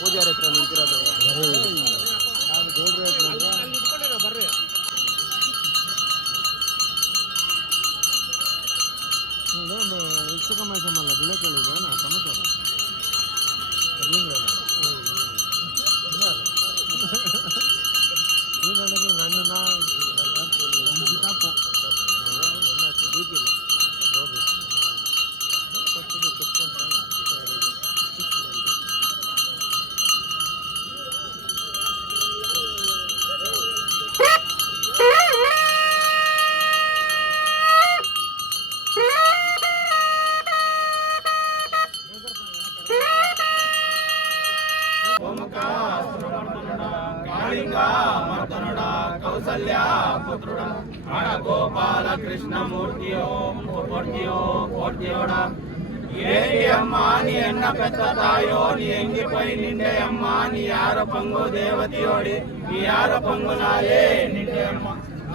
ಪೂಜಾರಿ ಹತ್ರ ನಿಂತಿರೋದು ಬರ್ರಿ ಇಷ್ಟು ಕಮ್ಮಿ ಸಂಬಂಧ ಬೆಳೆ ಕೇಳಿದ್ರೆ ಸಮಾಚಾರ ಈ ಗಂಡಗೆ ಗಂಡನ ತಾಪು కౌసల్య పుత్రుడ ఆడ గోపాల కృష్ణ మూర్తియో మూర్తియో మూర్తియోడ ఏంటి అమ్మా నీ ఎన్న పెద్ద తాయో నీ ఎంగిపై నిండే అమ్మా నీ యార పంగు దేవతియోడి నీ యార పంగునాలే నిండే అమ్మ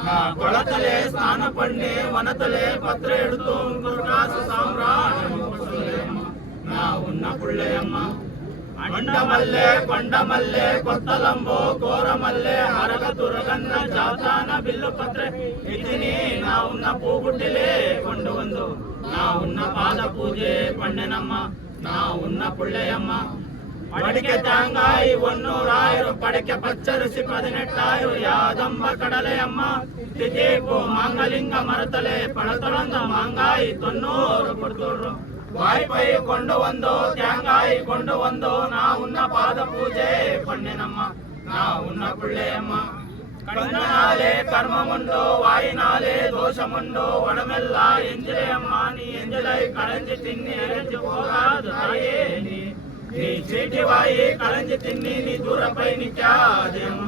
నా కొಳతలే స్నాన పండి వనతలే పత్ర ఎడుతూ కాసు సామ్రాట్ నా ఉన్న పుళ్ళే అమ్మ అండమల్లె కొండమల్లె కొత్తలంబో కోరమల్లె హరగ దురగన్న జాతాన బిల్లు పత్ర ఇతిని నా ఉన్న పూగుట్టిలే ಕೊಂಡು ಒಂದು నా ఉన్న పాద పూజೆ పండెనమ్మ నా ఉన్న పుళ్ళయమ్మ పడిಕೆ ತಾಂಗಾಯಿ ಒನ್ನೂರಾಯಿರು ಪಡಿಕೆ ಪಚ್ಚರಿಸಿ 18 ಯಾದಂಬ ಕಡಲೆಯಮ್ಮ ತಿಥಿಪು ಮಾಂಗಲಿಂಗ ಮರತಲೆ ಪಳತಳಂದ ಮಾಂಗಾಯಿ 90 ಕೊಡ್ತೋರು వాయిపై కొండ వందో త్యాంగాయి కొండ వందో నా ఉన్న పాద పూజే పండినమ్మ నా ఉన్న పుళ్ళేయమ్మ కಣ್ಣనాలే కర్మముండో వాయినాలే దోషముండో వడమెల్ల ఎంజలేయమ్మ నీ ఎంజలై కళంచి తిన్ని ఎరంచి పోరాదు తాయే నీ చీటి వాయి కళంచి తిన్ని నీ దూరపై నిక్కాదేమ్మ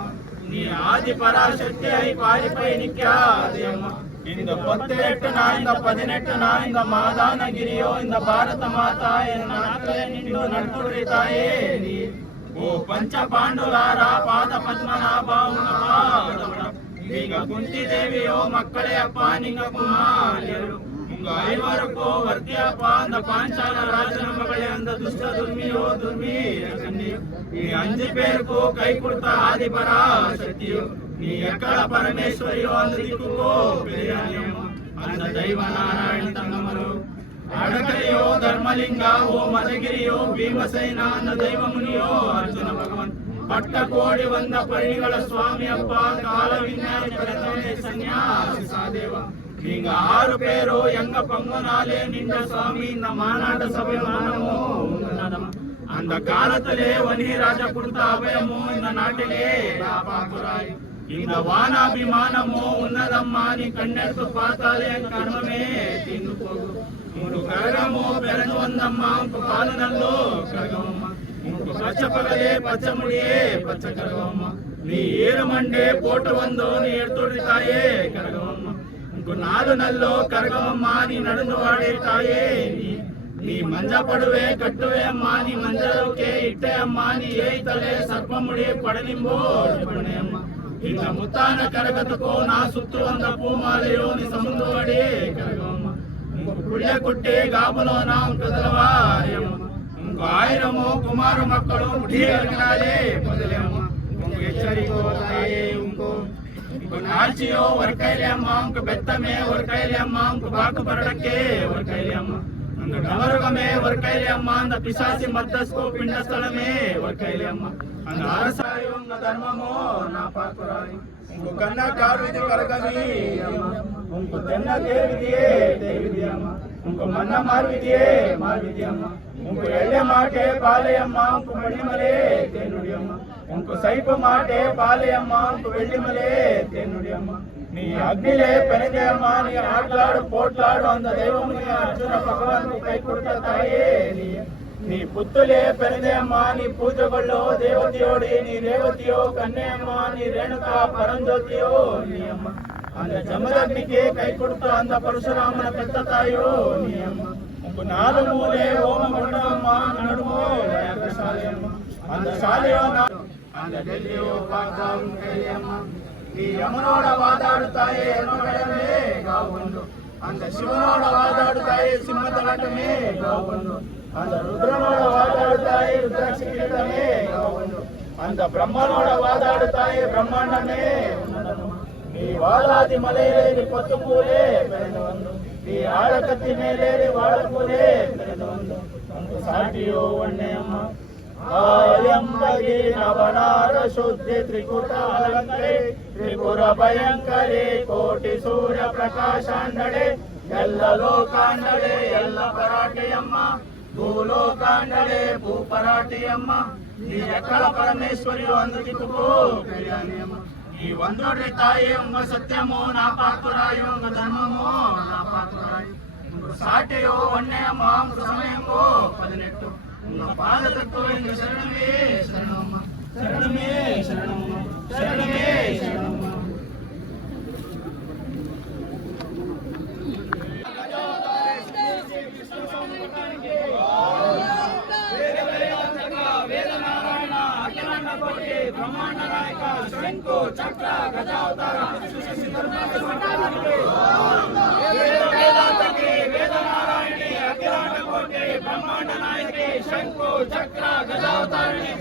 నీ ఆది పరాశక్తి అయి పారిపై నిక్కాదేమ్మ இந்த 18 இந்த 18 இந்த மாதானகிரியோ இந்த பாரத மாதா என் நாட்களே நின்று நடுத்துரி தாயே நீ ஓ பஞ்ச பாண்டுலாரா பாத பத்மநாப நீங்க குந்தி தேவியோ மக்களே அப்பா நீங்க குமாரியರು உங்க ஐவருக்கோ வர்த்தியப்பா அந்த பாஞ்சால ராஜன மகளே அந்த துஷ்ட துர்மியோ துர்மீர கன்னியோ ఈ 5 పేరుకు కై కొడత ఆది పరాశక్తియో నీ ఎక్కడ పరమేశ్వరియో అందుకో పెరియానియమ్మ అంద దైవ నారాయణ తంగమరు అడకరియో ధర్మలింగ ఓ మదగిరియో భీమసేన అంద దైవమునియో అర్జున భగవన్ పట్టకోడి వంద పరిణిಗಳ స్వామి అప్ప కాల విజ్ఞాన ప్రతనే సన్యాసి సాదేవ நீங்க 6 பேரோ எங்க பங்குனாலே நின்ற சுவாமி இந்த மாநாட சபை மானமோ அந்த காலத்திலே வனி ராஜா கொடுத்த அபயமோ இந்த நாட்டிலே காப்பாக்குறாய் இந்த வானாபிமானமோ உன்னதம்மா நீ கண்ணெடுத்து பார்த்தாலே கர்மமே தீர்ந்து போகும் உனக்கு கரகமோ பிறந்து வந்தம்மா உனக்கு பாலுநல்லோ கரகமம்மா உனக்கு பச்சை பகலே பச்சை முடியே பச்சை கரகமம்மா நீ ஏறுமண்டே போட்டு வந்தோ நீ எடுத்துடி தாயே கரகமம்மா உனக்கு 4 நல்லோ கரகமம்மா நீ நடந்து வாடே தாயே நீ ಮಂಜ ಪಡುವೆ ಕಟ್ಟುವೆ ಅಮ್ಮ ನೀ ಮಂಜಲಕ್ಕೆ ಇಟ್ಟೆ ಅಮ್ಮ ನೀ ಏಯ್ತಲೆ ಸರ್ಪ ಮುಡಿ ಪಡನಿಂಬೋಡು ಪಣೆಯಮ್ಮ இந்த முத்தான கரகத்துக்கோ நான் சுத்து வந்த பூமாலையோ நீ சமுந்தோடி கரகம்மா உங்க புள்ள குட்டி காபுலோ நான் கதலவாரியம்மா உங்க 1000 குமார மக்களும் முடியர்களாலே பதிலம்மா உங்க எச்சரிக்கோ தாயே உங்க நாச்சியோ ஒரு கையிலே அம்மா உங்க பெத்தமே ஒரு கையிலே அம்மா உங்க பாக்கு பரடக்கே ஒரு கையிலே அம்மா அந்த டவருகமே ஒரு கையிலே அம்மா அந்த பிசாசி மத்தஸ்கோ பிண்டஸ்தலமே ஒரு கையிலே அம்மா அந்த அரசாயோ உங்க தர்மமோ நான் பார்க்குறாய் உங்க கண்ணா கார் விதி கரகமி உங்க தென்ன தேவிதியே தேவிதியம்மா உங்க மன்ன மார்விதியே மார்விதியம்மா உங்க எள்ளೆ மாட்டே பாலையம்மா உங்க மணிமலே தேனுடியம்மா உங்க சைப்ப மாட்டே பாலையம்மா உங்க வெள்ளிமலே தேனுடியம்மா நீ அக்னிலே பெருஞ்சயம்மா நீ ஆட்லாடு போட்லாடு அந்த தெய்வம் நீ அர்ஜுன பகவான் கை கொடுத்த தாயே நீ புத்தலே பெருஞ்சயம்மா நீ பூஜைகளோ தேவதையோடு நீ ரேவதியோ கன்னியம்மா நீ ரேணுகா பரஞ்சோதியோ நீ அம்மா அந்த ஜமதಗ್ನಿಗೆ கை கொடுத்த அந்த பரசுராமன பெத்த தாயோ நீ அம்மா உங்க 4 மூலே ஓம மண்டலம்மா நடுமோ யாகசாலையம்மா அந்த சாலையோ அந்த டெல்லியோ பாக்கம் கையம்மா நீ ಯಮನೋಡ ವಾದಾಡುತ್ತಾಯೇ ಹೆಣ್ಣುಗಳೇ ಗಾವೊಂದು அந்த ಶಿವನೋಡ ವಾದಾಡುತ್ತಾಯೇ ಸಿಂಹದಲಾಟಮೇ ಗಾವೊಂದು அந்த ருத்ரனோட வாதாடுத்தாயே ருத்ராட்சி கிரீடமே அந்த பிரம்மனோட வாதாடுத்தாயே பிரம்மாண்டமே நீ வாதாதி மலையிலேறி பத்துப்பூரே பிறந்து வந்து நீ ஆழக்கத்தி மேலேறி வாழப்பூரே பிறந்து வந்து ಸಾಟಿಯೋ ಒಣ್ಣೆಯಮ್ಮ ಆಯಂಬಗೆ ನವನಾರ ಶುದ್ಧಿ ತ್ರಿಕುಟ ಅಲಂಕರೆ ತ್ರಿಪುರ ಭಯಂಕರೆ ಕೋಟಿ ಸೂರ್ಯ ಪ್ರಕಾಶಾಂಡಳೆ ಎಲ್ಲ ಲೋಕಾಂಡಳೆ ಎಲ್ಲ ಪರಾಟೆಯಮ್ಮ ಭೂಲೋಕಾಂಡಳೆ ಭೂಪರಾಟೆಯಮ್ಮ ಈ ಎಕ್ಕಳ ಪರಮೇಶ್ವರಿಯು ಅಂದು ಕಿತ್ತುಕೋ ಕಲ್ಯಾಣಿಯಮ್ಮ ఈ వందోడ్రి తాయేంగ సత్యమో నా పాత్రాయోంగ ధర్మమో నా పాత్రాయో సాటయో వన్యమో సమయంగో 18 உங்க பாதத்துக்கு எங்க சரணமே சரணம்மா சரணமே சரணம்மா சரணமே சரணம்மா ಬ್ರಹ್ಮಾಂಡ ನಾಯಕ ಶಂಕು ಚಕ್ರ ಗಜಾವತಾರ ವೇದನಾರಾಯಣಿ ಅಖಿಲಾಂಡ ಕೋಟೆ ಬ್ರಹ್ಮಾಂಡ ನಾಯಕಿ ಶಂಕು ಚಕ್ರ ಗಜಾವತಾರಿಣಿ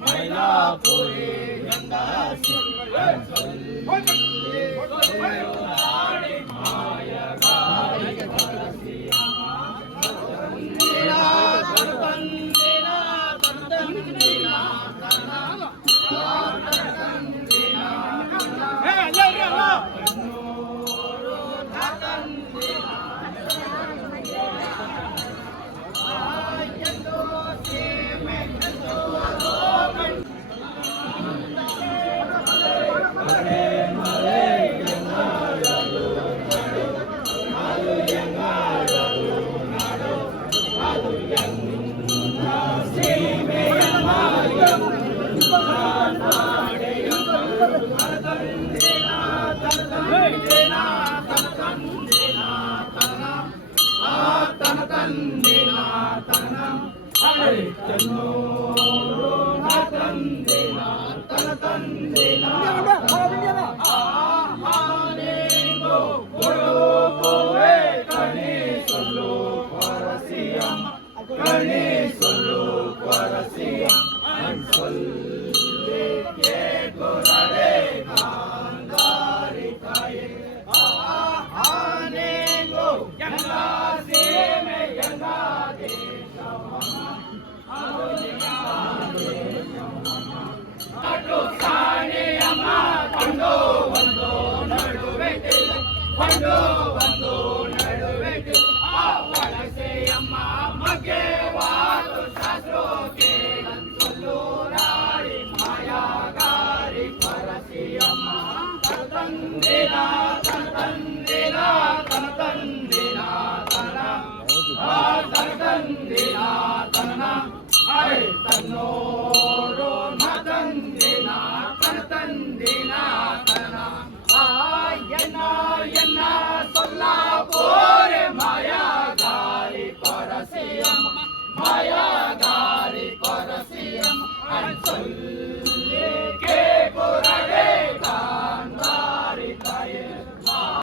ಮೈಲಾಪುರಿ ಗಂಗಾಸಿ Maya